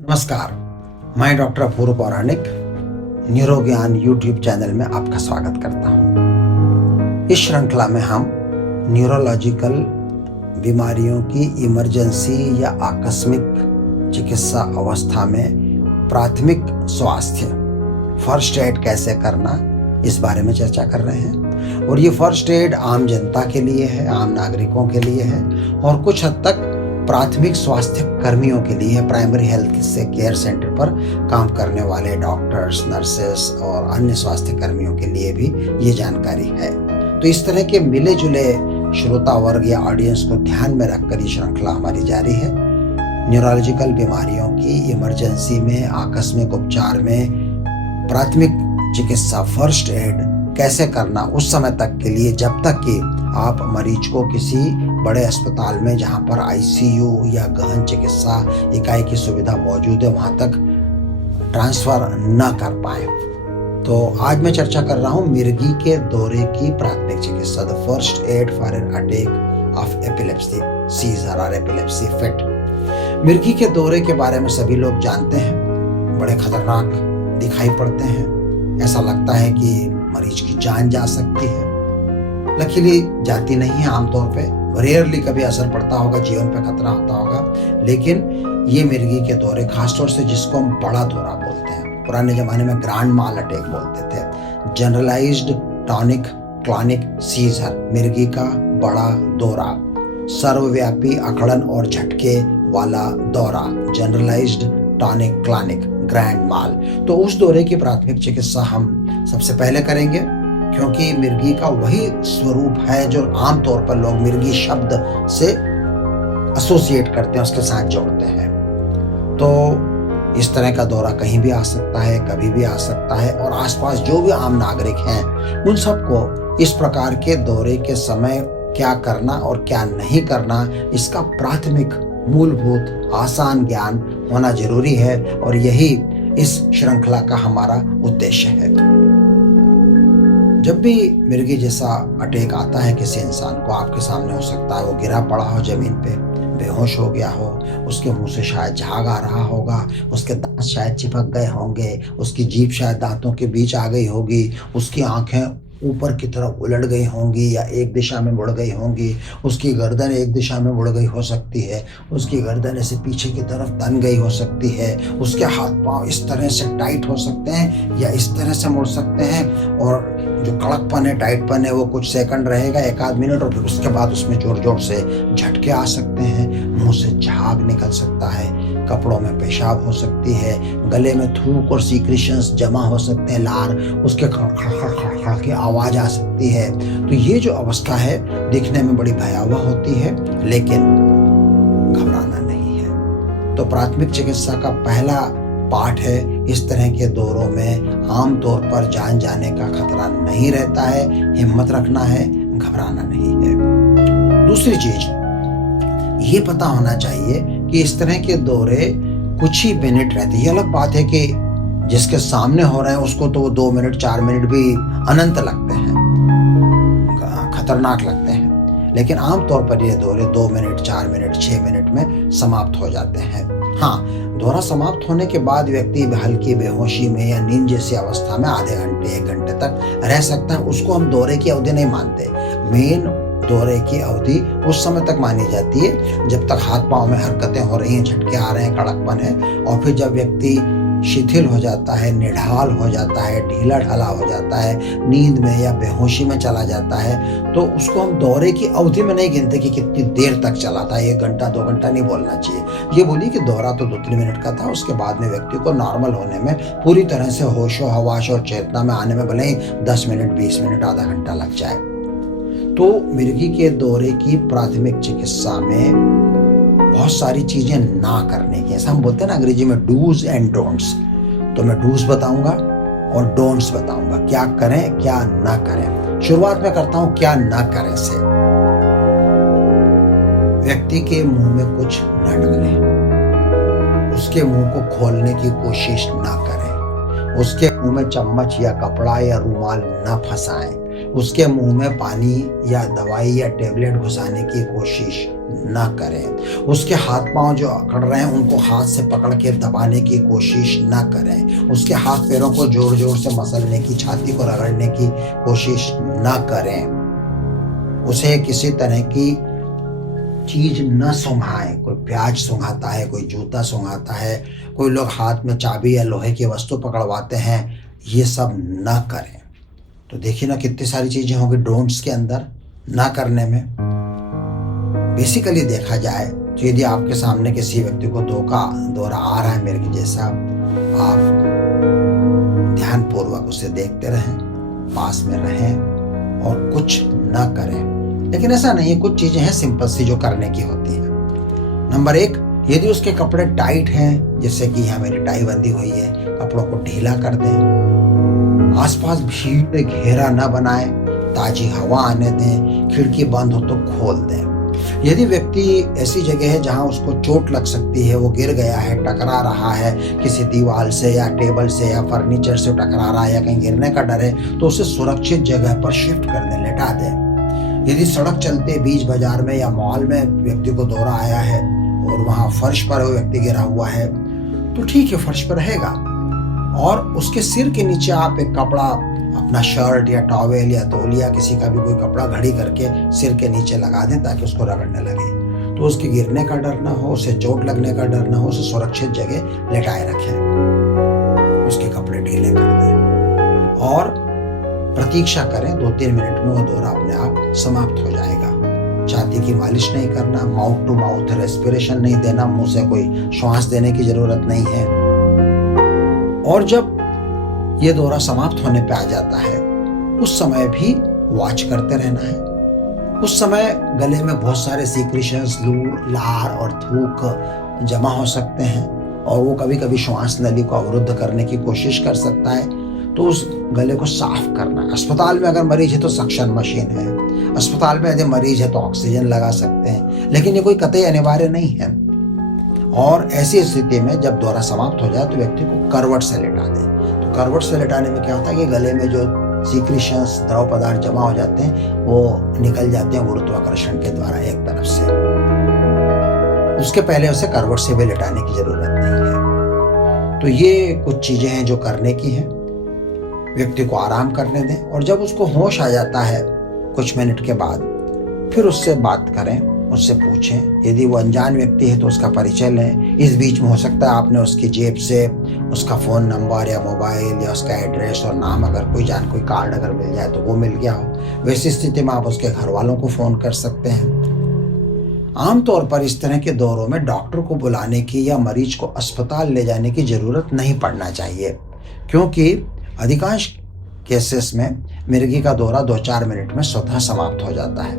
नमस्कार, मैं डॉक्टर अपूर्व पौराणिक न्यूरोज्ञान यूट्यूब चैनल में आपका स्वागत करता हूँ। इस श्रृंखला में हम न्यूरोलॉजिकल बीमारियों की इमरजेंसी या आकस्मिक चिकित्सा अवस्था में प्राथमिक स्वास्थ्य फर्स्ट एड कैसे करना, इस बारे में चर्चा कर रहे हैं। और ये फर्स्ट एड आम जनता के लिए है, आम नागरिकों के लिए है और कुछ हद तक प्राथमिक स्वास्थ्य कर्मियों के लिए है। प्राइमरी हेल्थ से केयर सेंटर पर काम करने वाले डॉक्टर्स, नर्सेस और अन्य स्वास्थ्य कर्मियों के लिए भी ये जानकारी है। तो इस तरह के मिले जुले श्रोता वर्ग या ऑडियंस को ध्यान में रखकर ये श्रृंखला हमारी जारी है। न्यूरोलॉजिकल बीमारियों की इमरजेंसी में, आकस्मिक उपचार में प्राथमिक चिकित्सा फर्स्ट एड कैसे करना उस समय तक के लिए, जब तक कि आप मरीज को किसी बड़े अस्पताल में जहां पर आईसीयू या गहन चिकित्सा इकाई की सुविधा मौजूद है वहां तक ट्रांसफर न कर पाए। तो आज मैं चर्चा कर रहा हूं मिर्गी के दौरे की प्राथमिक चिकित्सा, the first aid for an attack of epilepsy, seizure और एपिलेप्सी फिट। मिर्गी के दौरे के बारे में सभी लोग जानते हैं, बड़े खतरनाक दिखाई पड़ते हैं। ऐसा लगता है कि मरीज की जान जा सकती है। लकीली जाती नहीं है आमतौर पे, रेयरली कभी असर पड़ता होगा, जीवन पे खतरा होता होगा। लेकिन ये मिर्गी के दौरे, खासतौर से जिसको हम बड़ा दौरा बोलते हैं, पुराने जमाने में ग्रैंड माल अटैक बोलते थे, जनरलाइज्ड टॉनिक क्लॉनिक सीजर, मिर्गी का बड़ा दौरा, सर्वव्यापी अकड़न और झटके वाला दौरा, जनरलाइज्ड टॉनिक क्लॉनिक ग्रैंड माल। तो उस दौरे की प्राथमिक चिकित्सा हम सबसे पहले करेंगे, क्योंकि मिर्गी का वही स्वरूप है जो आमतौर पर लोग मिर्गी शब्द से एसोसिएट करते हैं, उसके साथ जोड़ते हैं। तो इस तरह का दौरा कहीं भी आ सकता है, कभी भी आ सकता है, और आसपास जो भी आम नागरिक हैं उन सबको इस प्रकार के दौरे के समय क्या करना और क्या नहीं करना, इसका प्राथमिक मूलभूत आसान ज्ञान होना जरूरी है। और यही इस श्रृंखला का हमारा उद्देश्य है। जब भी मिर्गी जैसा अटैक आता है किसी इंसान को, आपके सामने हो सकता है वो गिरा पड़ा हो जमीन पे, बेहोश हो गया हो, उसके मुंह से शायद झाग आ रहा होगा, उसके दांत शायद चिपक गए होंगे, उसकी जीभ शायद दांतों के बीच आ गई होगी, उसकी आंखें ऊपर की तरफ उलट गई होंगी या एक दिशा में मुड़ गई होंगी, उसकी गर्दन एक दिशा में मुड़ गई हो सकती है, उसकी गर्दन ऐसे पीछे की तरफ तन गई हो सकती है, उसके हाथ पांव इस तरह से टाइट हो सकते हैं या इस तरह से मुड़ सकते हैं, और जो कड़कपन है, टाइटपन है, वो कुछ सेकंड रहेगा, एक आध मिनट, और फिर उसके बाद उसमें जोर जोर से झटके आ सकते हैं, मुंह से झाग निकल सकता है, कपड़ों में पेशाब हो सकती है, गले में थूक और सीक्रेशंस जमा हो सकते हैं, लार, उसके खड़खड़ की आवाज आ सकती है। तो ये जो अवस्था है दिखने में बड़ी भयावह होती है, लेकिन घबराना नहीं है। तो प्राथमिक चिकित्सा का पहला पार्ट है, इस तरह के दौरों में आमतौर पर जान जाने का खतरा नहीं रहता है, हिम्मत रखना है, घबराना नहीं है। दूसरी चीज ये पता होना चाहिए कि इस तरह के दौरे कुछ ही मिनट रहते हैं। ये अलग बात है कि जिसके सामने हो रहे हैं उसको तो वो 2 मिनट 4 मिनट भी अनंत लगते हैं, खतरनाक लगते हैं, लेकिन आमतौर पर ये दौरे 2 मिनट 4 मिनट 6 मिनट में समाप्त हो जाते हैं। हाँ, दौरा समाप्त होने के बाद व्यक्ति हल्की बेहोशी में या नींद जैसी अवस्था में आधे घंटे 1 घंटे तक रह सकता है। उसको हम दौरे की अवधि नहीं मानते। मेन दौरे की अवधि उस समय तक मानी जाती है जब तक हाथ पांव में हरकतें हो रही हैं, झटके आ रहे हैं, कड़कपन है, और फिर जब व्यक्ति शिथिल हो जाता है, निढाल हो जाता है, ढीला ढाला हो जाता है, नींद में या बेहोशी में चला जाता है, तो उसको हम दौरे की अवधि में नहीं गिनते कि कितनी देर तक चला था। 1 घंटा 2 घंटा नहीं बोलना चाहिए। ये बोलिए कि दौरा तो 2-3 मिनट का था, उसके बाद में व्यक्ति को नॉर्मल होने में, पूरी तरह से होशो हवाश और चेतना में आने में भले ही 10 मिनट 20 मिनट आधा घंटा लग जाए। तो मिर्गी के दौरे की प्राथमिक चिकित्सा में बहुत सारी चीजें ना करने की, ऐसा हम बोलते हैं ना अंग्रेजी में, डूज एंड डोंट्स। तो मैं डूज बताऊंगा और डोंट्स बताऊंगा, क्या करें क्या ना करें। शुरुआत में करता हूं क्या ना करें से। व्यक्ति के मुंह में कुछ न डालें, उसके मुंह को खोलने की कोशिश ना करें, उसके मुंह में चम्मच या कपड़ा या रुमाल न फंसाएं, उसके मुंह में पानी या दवाई या टेबलेट घुसाने की कोशिश ना करें। उसके हाथ पांव जो अकड़ रहे हैं उनको हाथ से पकड़ के दबाने की कोशिश ना करें। उसके हाथ पैरों को जोर जोर से मसलने की, छाती को रगड़ने की कोशिश ना करें। उसे किसी तरह की चीज न सूंघाएं। कोई प्याज सूंघाता है, कोई जूता सूंघाता है, कोई लोग हाथ में चाबी या लोहे की वस्तु पकड़वाते हैं, ये सब ना करें। तो देखिए ना कितनी सारी चीजें होंगी डोंट्स के अंदर ना करने में। बेसिकली देखा जाए तो यदि आपके सामने किसी व्यक्ति को दौरा आ रहा है मेरे के जैसा, आप ध्यानपूर्वक उसे देखते रहें, पास में रहें और कुछ ना करें। लेकिन ऐसा नहीं है, कुछ चीजें हैं सिंपल सी जो करने की होती हैं। नंबर 1, यदि उसके कपड़े टाइट हैं, जैसे कि यहाँ मेरी टाई बंधी हुई है, कपड़ों को ढीला कर दें। आसपास भीड़ घेरा न बनाएं, ताजी हवा आने दें, खिड़की बंद हो तो खोल दें। यदि व्यक्ति ऐसी जगह है जहां उसको चोट लग सकती है, वो गिर गया है, टकरा रहा है किसी दीवार से या टेबल से या फर्नीचर से टकरा रहा है या कहीं गिरने का डर है, तो उसे सुरक्षित जगह पर शिफ्ट कर दें, लेटा दें। यदि सड़क चलते बीच बाजार में या मॉल में व्यक्ति को दौरा आया है और वहां फर्श पर वो व्यक्ति गिरा हुआ है, तो ठीक है, फर्श पर रहेगा और उसके सिर के नीचे आप एक कपड़ा, अपना शर्ट या टॉवेल या तौलिया, किसी का भी कोई कपड़ा घड़ी करके सिर के नीचे लगा दें ताकि उसको रगड़ने लगे। तो उसके गिरने का डर ना हो, उसे चोट लगने का डर ना हो, उसे सुरक्षित जगह लेटाए रखें, उसके कपड़े ढीले कर दें और प्रतीक्षा करें। 2-3 मिनट में वो दौरा अपने आप समाप्त हो जाएगा। छाती की मालिश नहीं करना, माउथ टू माउथ रेस्पिरेशन नहीं देना, मुंह से कोई श्वास देने की जरूरत नहीं है। और जब ये दौरा समाप्त होने पे आ जाता है, उस समय भी वॉच करते रहना है। उस समय गले में बहुत सारे सीक्रेशंस, लूर, लार और थूक जमा हो सकते हैं और वो कभी कभी श्वास नली को अवरुद्ध करने की कोशिश कर सकता है। तो उस गले को साफ करना। अस्पताल में अगर मरीज है तो सक्शन मशीन है, अस्पताल में यदि मरीज है तो ऑक्सीजन लगा सकते हैं, लेकिन ये कोई कतई अनिवार्य नहीं है। और ऐसी स्थिति में जब दौरा समाप्त हो जाए तो व्यक्ति को करवट से लेटा दें। तो करवट से लेटाने में क्या होता है कि गले में जो सीक्रेशंस, द्रव पदार्थ जमा हो जाते हैं वो निकल जाते हैं गुरुत्वाकर्षण के द्वारा एक तरफ से। उसके पहले उसे करवट से भी लेटाने की जरूरत नहीं है। तो ये कुछ चीजें हैं जो करने की हैं। व्यक्ति को आराम करने दें और जब उसको होश आ जाता है कुछ मिनट के बाद, फिर उससे बात करें, उससे पूछें। यदि वो अनजान व्यक्ति है तो उसका परिचय लें। इस बीच में हो सकता है आपने उसकी जेब से उसका फ़ोन नंबर या मोबाइल या उसका एड्रेस और नाम, अगर कोई कार्ड अगर मिल जाए तो वो मिल गया हो। वैसी स्थिति में आप उसके घर वालों को फ़ोन कर सकते हैं। आमतौर पर इस तरह के दौरों में डॉक्टर को बुलाने की या मरीज को अस्पताल ले जाने की ज़रूरत नहीं पड़ना चाहिए, क्योंकि अधिकांश केसेस में मिर्गी का दौरा 2-4 मिनट में स्वतः समाप्त हो जाता है।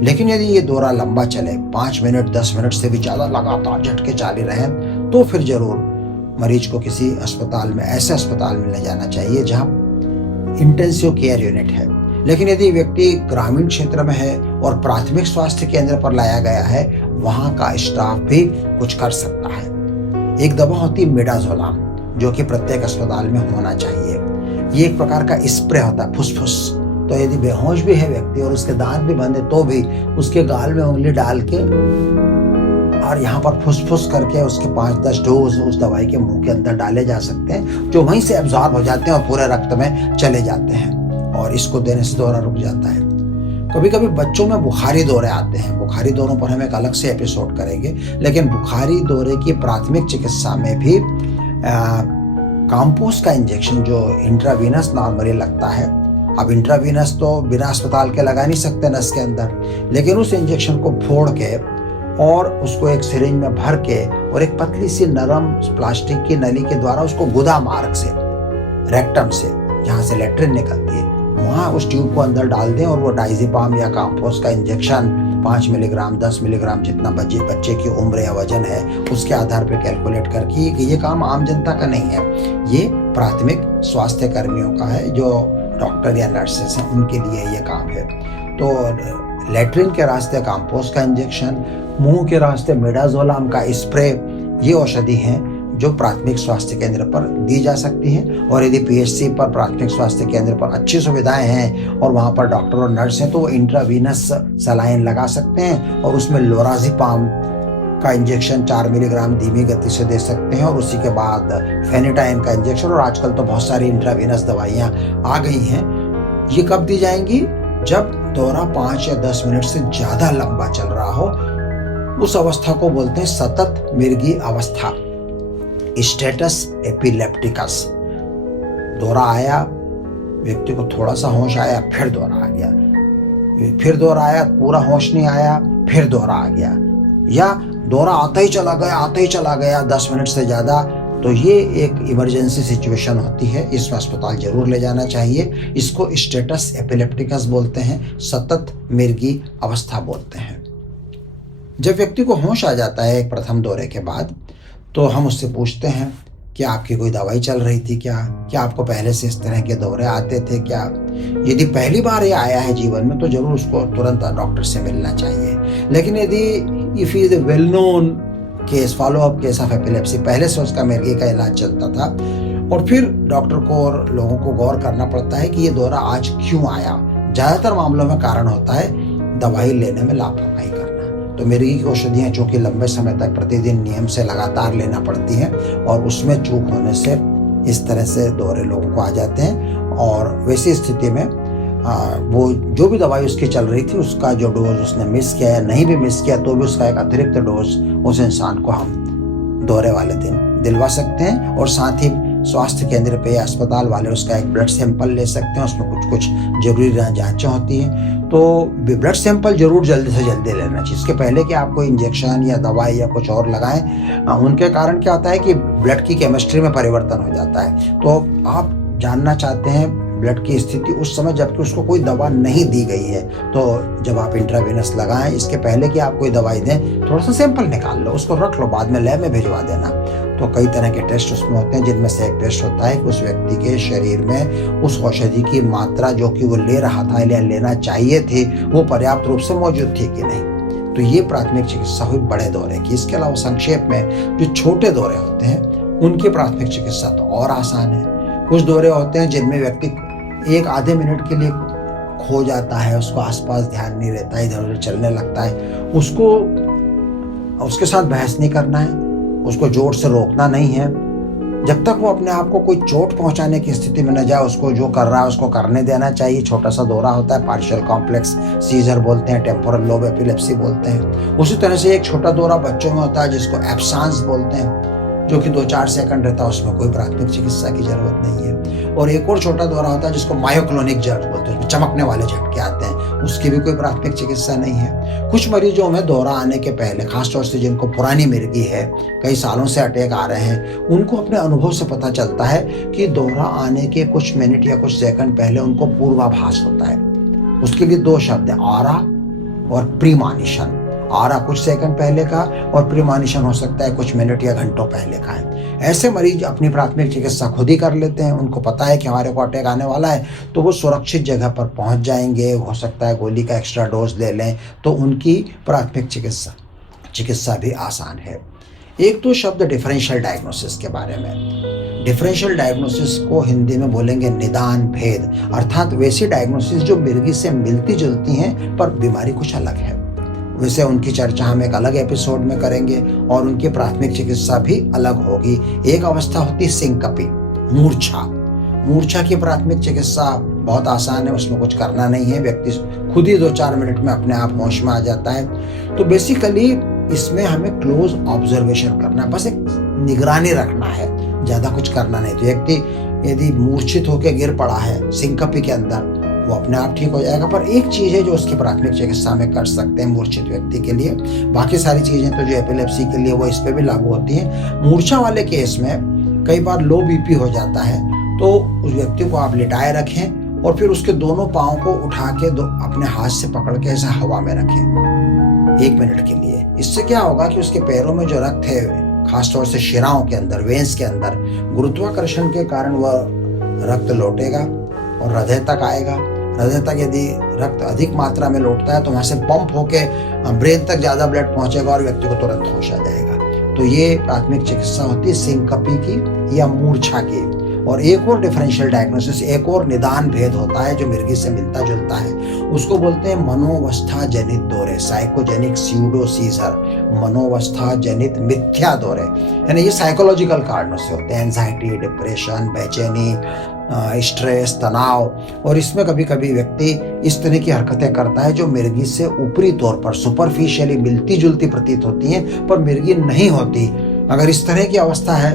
लेकिन यदि ये दौरा लंबा चले, 5 मिनट 10 मिनट से भी ज़्यादा लगातार झटके जारी रहे, तो फिर जरूर मरीज को किसी अस्पताल में, ऐसे अस्पताल में ले जाना चाहिए जहाँ इंटेंसिव केयर यूनिट है। लेकिन यदि व्यक्ति ग्रामीण क्षेत्र में है और प्राथमिक स्वास्थ्य केंद्र पर लाया गया है, वहाँ का स्टाफ भी कुछ कर सकता है। एक दवा होती है मिडाजोलाम, जो कि प्रत्येक अस्पताल में होना चाहिए। ये एक प्रकार का स्प्रे होता है, फुसफुस। तो यदि बेहोश भी है व्यक्ति और उसके दांत भी बंद है तो भी उसके गाल में उंगली डाल के और यहाँ पर फुसफुस करके उसके 5-10 डोज उस दवाई के मुंह के अंदर डाले जा सकते हैं, जो वहीं से एब्जॉर्ब हो जाते हैं और पूरे रक्त में चले जाते हैं और इसको देने से दौरा रुक जाता है। कभी कभी बच्चों में बुखारी दौरे आते हैं। बुखारी दौरों पर हम एक अलग से एपिसोड करेंगे, लेकिन बुखारी दौरे की प्राथमिक चिकित्सा में भी काम्पोस्ट का इंजेक्शन जो इंट्रावीनस नॉर्मली लगता है। अब इंट्रावीनस तो बिना अस्पताल के लगा नहीं सकते नस के अंदर, लेकिन उस इंजेक्शन को फोड़ के और उसको एक सिरिंज में भर के और एक पतली सी नरम प्लास्टिक की नली के द्वारा उसको गुदा मार्ग से, रेक्टम से, जहाँ से लेट्रिन निकलती है, वहाँ उस ट्यूब को अंदर डाल दें और वो डाइजिपाम या काम्पोस्ट का इंजेक्शन 5 मिलीग्राम 10 मिलीग्राम जितना बच्चे की उम्र या वजन है उसके आधार पर कैलकुलेट करके, ये काम आम जनता का नहीं है, ये प्राथमिक स्वास्थ्य कर्मियों का है, जो डॉक्टर या नर्सेस हैं उनके लिए ये काम है। तो लेट्रिन के रास्ते काम्पोस्ट का इंजेक्शन, मुंह के रास्ते मिडाजोलाम का स्प्रे, ये औषधि हैं जो प्राथमिक स्वास्थ्य केंद्र पर दी जा सकती हैं। और यदि पीएचसी पर, प्राथमिक स्वास्थ्य केंद्र पर अच्छी सुविधाएं हैं और वहाँ पर डॉक्टर और नर्स हैं, तो वो इंट्रावीनस सलाइन लगा सकते हैं और उसमें लोराज़ेपाम का इंजेक्शन 4 मिलीग्राम धीमी गति से दे सकते हैं और उसी के बाद फेनिटाइन का इंजेक्शन। और आजकल तो बहुत सारी इंट्रावीनस दवाइयाँ आ गई हैं। ये कब दी जाएंगी? जब दौरा 5 या 10 मिनट से ज़्यादा लंबा चल रहा हो। उस अवस्था को बोलते हैं सतत मिर्गी अवस्था, स्टेटस एपिलेप्टिकस। दौरा आया, व्यक्ति को थोड़ा सा होश आया, फिर दौरा आ गया, फिर दौरा आया, पूरा होश नहीं आया, फिर दौरा आ गया, या दौरा आता ही चला गया 10 मिनट से ज़्यादा, तो ये एक इमरजेंसी सिचुएशन होती है। इसमें अस्पताल जरूर ले जाना चाहिए। इसको स्टेटस एपिलेप्टिकस बोलते हैं, सतत मिर्गी अवस्था बोलते हैं। जब व्यक्ति को होश आ जाता है एक प्रथम दौरे के बाद, तो हम उससे पूछते हैं कि आपकी कोई दवाई चल रही थी क्या आपको पहले से इस तरह के दौरे आते थे क्या? यदि पहली बार ये आया है जीवन में, तो जरूर उसको तुरंत डॉक्टर से मिलना चाहिए। लेकिन यदि if is a well known case, follow up case of epilepsy, पहले से उसका मिर्गी का इलाज चलता था और फिर डॉक्टर को और लोगों को गौर करना पड़ता है कि ये दौरा आज क्यों आया। ज़्यादातर मामलों में कारण होता है दवाई लेने में लापरवाही करना। तो मिर्गी की औषधियाँ चूँकि लंबे समय तक प्रतिदिन नियम से लगातार लेना पड़ती हैं और उसमें चूक होने से इस तरह से दौरे लोगों को आ जाते हैं। और वैसी स्थिति में वो जो भी दवाई उसकी चल रही थी, उसका जो डोज उसने मिस किया या नहीं भी मिस किया, तो भी उसका एक अतिरिक्त डोज उस इंसान को हम दौरे वाले दिन दिलवा सकते हैं। और साथ ही स्वास्थ्य केंद्र पे या अस्पताल वाले उसका एक ब्लड सैंपल ले सकते हैं। उसमें कुछ जरूरी जांचें होती हैं, तो ब्लड सैंपल जरूर जल्दी से जल्दी लेना चाहिए। इसके पहले कि आप कोई इंजेक्शन या दवाई या कुछ और लगाएं, उनके कारण क्या होता है कि ब्लड की केमिस्ट्री में परिवर्तन हो जाता है। तो आप जानना चाहते हैं ब्लड की स्थिति उस समय जबकि उसको कोई दवा नहीं दी गई है, तो जब आप इंट्रावेनस लगाएं, इसके पहले कि आप कोई दवाई दें, थोड़ा सा सैंपल निकाल लो, उसको रख लो, बाद में लैब में भिजवा देना। तो कई तरह के टेस्ट उसमें होते हैं, जिनमें से एक टेस्ट होता है कि उस व्यक्ति के शरीर में उस औषधि की मात्रा जो कि वो ले रहा था या लेना चाहिए थी, वो पर्याप्त रूप से मौजूद थी कि नहीं। तो ये प्राथमिक चिकित्सा हुई बड़े दौरे की। इसके अलावा संक्षेप में जो छोटे दौरे होते हैं, उनकी प्राथमिक चिकित्सा तो और आसान है। कुछ दौरे होते हैं जिनमें व्यक्ति एक आधे मिनट के लिए खो जाता है, उसको आसपास ध्यान नहीं रहता, इधर उधर चलने लगता है। उसके साथ बहस नहीं करना है, उसको जोर से रोकना नहीं है। जब तक वो अपने आप को कोई चोट पहुंचाने की स्थिति में न जाए, उसको जो कर रहा है उसको करने देना चाहिए। छोटा सा दौरा होता है, पार्शियल कॉम्प्लेक्स सीजर बोलते हैं, टेम्पोरल लोब एपिलेप्सी बोलते हैं। उसी तरह से एक छोटा दौरा बच्चों में होता है जिसको एब्सांस बोलते हैं, जो कि 2-4 सेकंड रहता है, उसमें कोई प्राथमिक चिकित्सा की जरूरत नहीं है। और एक और छोटा दौरा होता है जिसको मायोक्लोनिक जर्क बोलते हैं, उसमें चमकने वाले झटके आते हैं, उसकी भी कोई प्राथमिक चिकित्सा नहीं है। कुछ मरीजों में दौरा आने के पहले, खासतौर से जिनको पुरानी मिर्गी है, कई सालों से अटैक आ रहे हैं, उनको अपने अनुभव से पता चलता है कि दौरा आने के कुछ मिनट या कुछ सेकंड पहले उनको पूर्वाभास होता है। उसके लिए 2 शब्द है, आरा और प्रीमॉनिशन। आरा कुछ सेकंड पहले का और प्रीमॉनिशन हो सकता है कुछ मिनट या घंटों पहले का है। ऐसे मरीज अपनी प्राथमिक चिकित्सा खुद ही कर लेते हैं। उनको पता है कि हमारे को अटैक आने वाला है, तो वो सुरक्षित जगह पर पहुंच जाएंगे। हो सकता है गोली का एक्स्ट्रा डोज ले लें, तो उनकी प्राथमिक चिकित्सा भी आसान है। 1-2 शब्द डिफरेंशियल डायग्नोसिस के बारे में। डिफरेंशियल डायग्नोसिस को हिंदी में बोलेंगे निदान भेद, अर्थात वैसी डायग्नोसिस जो मिर्गी से मिलती जुलती हैं पर बीमारी कुछ अलग है। वैसे उनकी चर्चा हम एक अलग एपिसोड में करेंगे और उनकी प्राथमिक चिकित्सा भी अलग होगी। एक अवस्था होती है सिंकपी, मूर्छा की प्राथमिक चिकित्सा बहुत आसान है, उसमें कुछ करना नहीं है, व्यक्ति खुद ही 2-4 मिनट में अपने आप होश में आ जाता है। तो बेसिकली इसमें हमें क्लोज ऑब्जर्वेशन करना है, बस एक निगरानी रखना है, ज्यादा कुछ करना नहीं। तो व्यक्ति यदि मूर्छित होकर गिर पड़ा है सिंकपी के अंदर, वो अपने आप ठीक हो जाएगा। पर एक चीज़ है जो उसकी प्राथमिक चिकित्सा में कर सकते हैं मूर्छित व्यक्ति के लिए, बाकी सारी चीज़ें तो जो एपिलेप्सी के लिए वो इस पे भी लागू होती हैं। मूर्छा वाले केस में कई बार लो बीपी हो जाता है, तो उस व्यक्ति को आप लिटाए रखें और फिर उसके दोनों पाँव को उठा के अपने हाथ से पकड़ के ऐसा हवा में रखें 1 मिनट के लिए। इससे क्या होगा कि उसके पैरों में जो रक्त है, खासतौर से शिराओं के अंदर, वेंस के अंदर, गुरुत्वाकर्षण के कारण वह रक्त लौटेगा और हृदय तक आएगा। हृदय तक यदि रक्त अधिक मात्रा में लौटता है तो वहाँ से पंप होके ब्रेन तक ज़्यादा ब्लड पहुँचेगा और व्यक्ति को तुरंत होश आ जाएगा। तो ये प्राथमिक चिकित्सा होती है सिंकपी की या मूर्छा की। और एक और डिफरेंशियल डायग्नोसिस, एक और निदान भेद होता है जो मिर्गी से मिलता जुलता है, उसको बोलते हैं मनोवस्था जनित दौरे, साइकोजेनिक स्यूडो सीजर, मनोवस्था जनित मिथ्या दौरे। यानी ये साइकोलॉजिकल कारणों से होते हैं, एंजाइटी, डिप्रेशन, बेचैनी, स्ट्रेस, तनाव। और इसमें कभी कभी व्यक्ति इस तरह की हरकतें करता है जो मिर्गी से ऊपरी तौर पर सुपरफिशियली मिलती जुलती प्रतीत होती हैं पर मिर्गी नहीं होती। अगर इस तरह की अवस्था है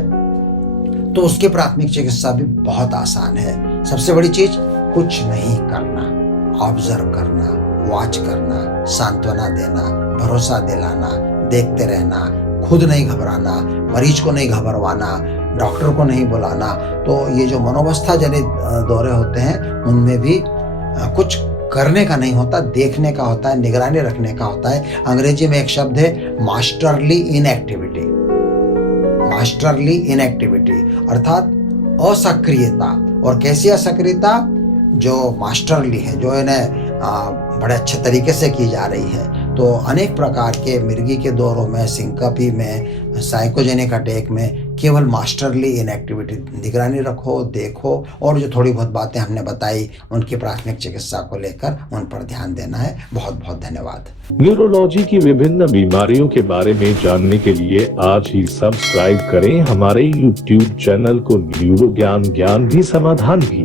तो उसकी प्राथमिक चिकित्सा भी बहुत आसान है। सबसे बड़ी चीज कुछ नहीं करना, ऑब्जर्व करना, वॉच करना, सांत्वना देना, भरोसा दिलाना, देखते रहना, खुद नहीं घबराना, मरीज को नहीं घबरवाना, डॉक्टर को नहीं बुलाना। तो ये जो मनोवस्था जनित दौरे होते हैं उनमें भी कुछ करने का नहीं होता, देखने का होता है, निगरानी रखने का होता है। अंग्रेजी में एक शब्द है मास्टरली इनएक्टिविटी, मास्टरली इनएक्टिविटी अर्थात असक्रियता। और कैसी असक्रियता? जो मास्टरली है, जो इन्हें बड़े अच्छे तरीके से की जा रही है। तो अनेक प्रकार के मिर्गी के दौरों में, सिंकपी में, साइकोजेनिक अटैक में केवल मास्टरली इनएक्टिविटी, निगरानी रखो, देखो, और जो थोड़ी बहुत बातें हमने बताई उनकी प्राथमिक चिकित्सा को लेकर उन पर ध्यान देना है। बहुत बहुत धन्यवाद। न्यूरोलॉजी की विभिन्न बीमारियों के बारे में जानने के लिए आज ही सब्सक्राइब करें हमारे YouTube चैनल को न्यूरो ज्ञान भी समाधान भी।